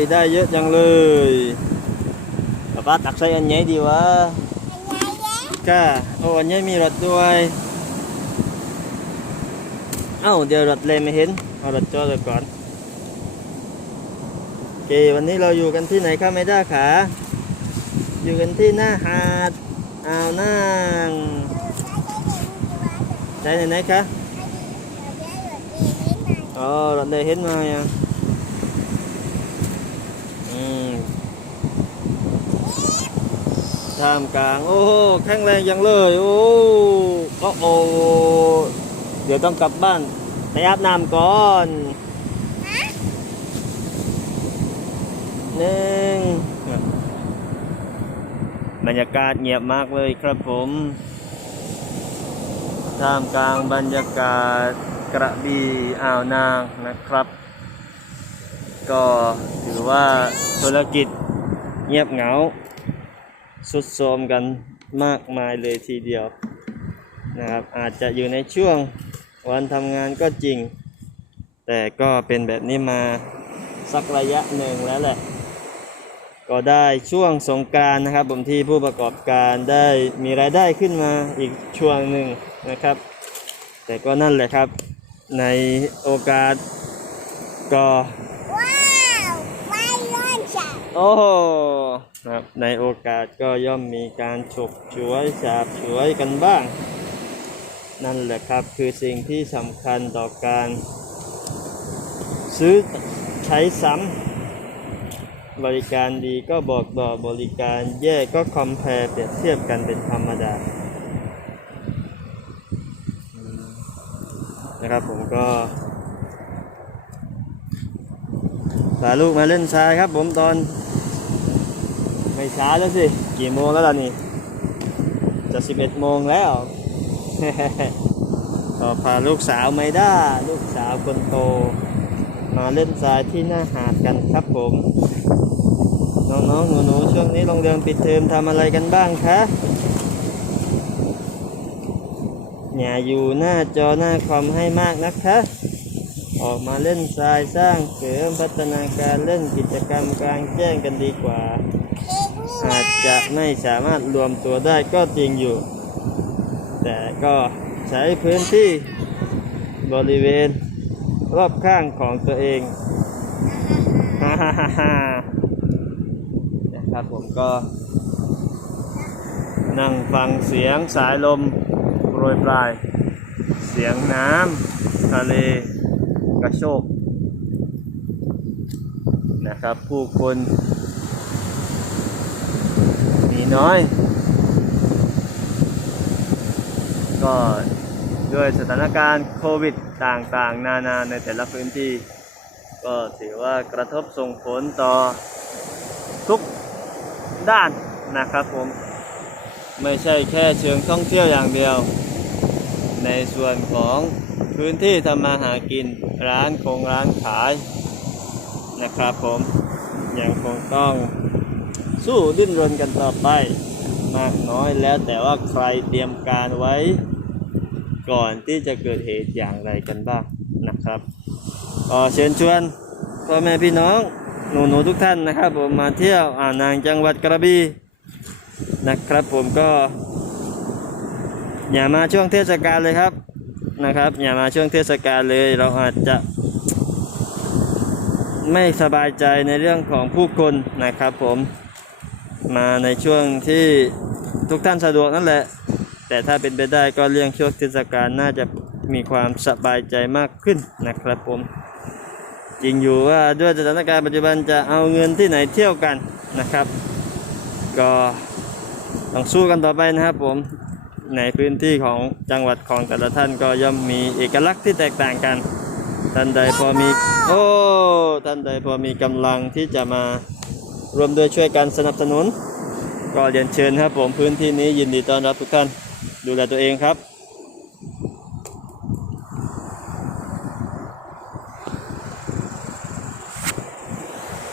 ย ได้เยอะจังเลยป้าป้าตักใส่อันไหนดีวะก้าโอ้อันไหนมีรถด้วย เอ้าเดี๋ยวรถเลยไม่เห็น เอารถจอดไว้ก่อนโอเควันนี้เราอยู่กันที่ไหนครับไม่ได้ขา อยู่กันที่หน้าหาดอ่าวนางไหนไหนไหนคะอ๋อรถเลยเห็นมายังอืม ท่ามกลาง โอ้โหแข็งแรงยังเลย โอ้ก็โอ้เดี๋ยวต้องกลับบ้านไปอาบน้ำก่อนหนึ่งบรรยากาศเงียบมากเลยครับผมท่ามกลางบรรยากาศกระบี่อ่าวนางนะครับ ก็ถือว่าธุรกิจเงียบเหงา สุดโทมกันมากมายเลยทีเดียวนะครับ อาจจะอยู่ในช่วงวันทำงานก็จริง แต่ก็เป็นแบบนี้มาสักระยะหนึ่งแล้วแหละ ก็ได้ช่วงสงการนะครับผมที่ผู้ประกอบการได้มีรายได้ขึ้นมาอีกช่วงหนึ่งนะครับ แต่ก็นั่นแหละครับในโอกาสก็ ว้าวไม่ร้อนจัด โอ้ครับในโอกาสก็ย่อมมีการฉกฉวยฉาบฉวยกันบ้าง นั่นแหละครับคือสิ่งที่สำคัญต่อการซื้อใช้ซ้ำบริการดีก็บอกต่อบริการแย่ก็คอมเพลเปรียบเทียบกันเป็นธรรมดานะครับผมก็พาลูกมาเล่นทรายครับผมตอน ไม่ช้าแล้วสิ กี่โมงแล้วล่ะนี่ จะ11โมงแล้ว ก็พาลูกสาวไม่ได้ ลูกสาวคนโต มาเล่นทรายที่หน้าหาดกันครับผม น้องๆหนูๆช่วงนี้โรงเรียนปิดเทอมทำอะไรกันบ้างคะอย่าอยู่หน้าจอหน้าคอมให้มากนะคะ ออกมาเล่นทรายสร้างเสริมพัฒนาการเล่นกิจกรรมกลางแจ้งกันดีกว่า อาจจะไม่สามารถรวมตัวได้ก็จริงอยู่ แต่ก็ใช้พื้นที่บริเวณรอบข้างของตัวเองฮ่าฮ่าฮ่าฮ่านะครับผมก็ นั่งฟังเสียงสายลมโปรยปลาย เสียงน้ำทะเลกระโชกนะครับผู้คน น้อย ก็ด้วยสถานการณ์โควิดต่างๆ นานาในแต่ละพื้นที่ ก็ถือว่ากระทบส่งผลต่อทุกด้านนะครับผม ไม่ใช่แค่เชิงท่องเที่ยวอย่างเดียว ในส่วนของพื้นที่ทำมาหากินร้านคงร้านขายนะครับผมยังคงต้อง สู้ดิ้นรนกันต่อไป มากน้อยแล้วแต่ว่าใครเตรียมการไว้ ก่อนที่จะเกิดเหตุอย่างไรกันบ้างนะครับก็เชิญชวนพ่อแม่พี่น้องหนูหนูทุกท่านนะครับ ผมมาเที่ยวอ่าวนางจังหวัดกระบี่นะครับ ผมก็อย่ามาช่วงเทศกาลเลยครับนะครับ อย่ามาช่วงเทศกาลเลยเราอาจจะไม่สบายใจในเรื่องของผู้คนนะครับผม มาในช่วงที่ทุกท่านสะดวกนั่นแหละ แต่ถ้าเป็นไปได้ก็เลี่ยงช่วงเทศกาลน่าจะมีความสบายใจมากขึ้นนะครับผม จริงอยู่ว่าด้วยสถานการณ์ปัจจุบันจะเอาเงินที่ไหนเที่ยวกันนะครับ ก็ต้องสู้กันต่อไปนะครับผมในพื้นที่ของจังหวัดของแต่ละท่านก็ย่อมมีเอกลักษณ์ที่แตกต่างกัน ท่านใดพอมีโอ้ท่านใดพอมีกำลังที่จะมา รวมด้วยช่วยกันสนับสนุน ก็เรียนเชิญครับผมพื้นที่นี้ยินดีต้อนรับทุกท่าน ดูแลตัวเองครับ